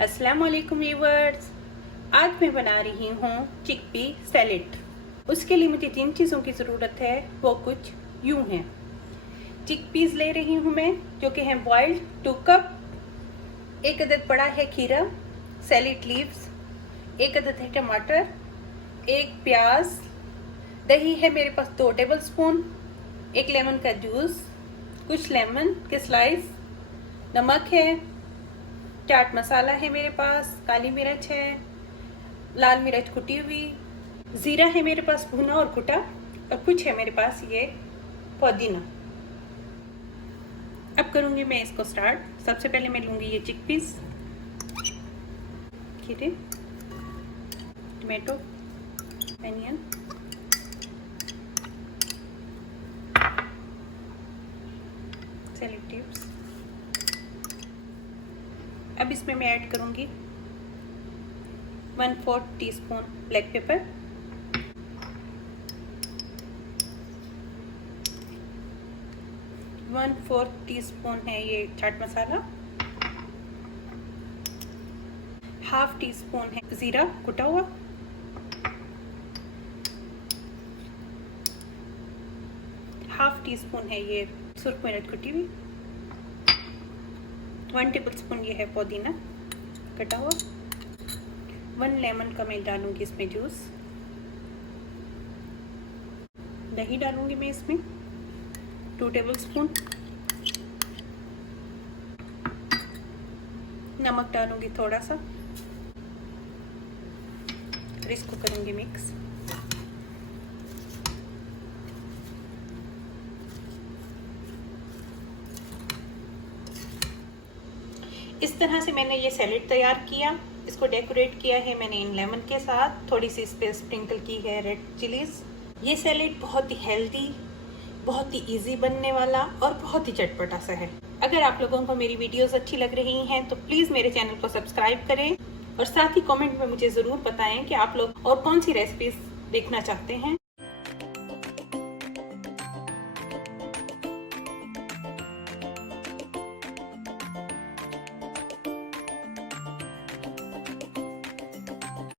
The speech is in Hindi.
अस्सलाम वालेकुम व्यूअर्स। आज मैं बना रही हूँ चिकपी सैलेड। उसके लिए मुझे जिन चीज़ों की ज़रूरत है वो कुछ यूँ हैं। चिकपीस ले रही हूँ मैं, जो कि हैं बॉइल्ड 2 कप। 1 अदद पड़ा है खीरा, सैलेड लीव्स, 1 अदद है टमाटर, 1 प्याज, दही है मेरे पास 2 टेबल स्पून, 1 लेमन का जूस, कुछ लेमन के स्लाइस, नमक है, चाट मसाला है मेरे पास, काली मिर्च है, लाल मिर्च कुटी हुई, ज़ीरा है मेरे पास भुना और कुटा, और कुछ है मेरे पास ये पुदीना। अब करूँगी मैं इसको स्टार्ट। सबसे पहले मैं लूँगी ये चिकपीस, खीरे, टमाटो, अनियन, सैलेड लीव्स। अब इसमें मैं ऐड करूँगी 1/4 टीस्पून ब्लैक पेपर, 1/4 टीस्पून है ये चाट मसाला, 1/2 टीस्पून है ज़ीरा कुटा हुआ, 1/2 टीस्पून है ये सुर्ख मिर्च कुटी हुई, 1 टेबल स्पून ये है पुदीना कटा हुआ, 1 लेमन का मैं डालूंगी इसमें जूस, दही डालूंगी मैं इसमें 2 टेबल स्पून, नमक डालूंगी थोड़ा सा, और इसको करूंगी मिक्स। इस तरह से मैंने ये सैलेड तैयार किया। इसको डेकोरेट किया है मैंने इन लेमन के साथ, थोड़ी सी इस पे स्प्रिंकल की है रेड चिलीज। ये सैलेड बहुत ही हेल्दी, बहुत ही इजी बनने वाला और बहुत ही चटपटा सा है। अगर आप लोगों को मेरी वीडियोस अच्छी लग रही हैं तो प्लीज़ मेरे चैनल को सब्सक्राइब करें, और साथ ही कमेंट में मुझे ज़रूर बताएं कि आप लोग और कौन सी रेसिपीज देखना चाहते हैं।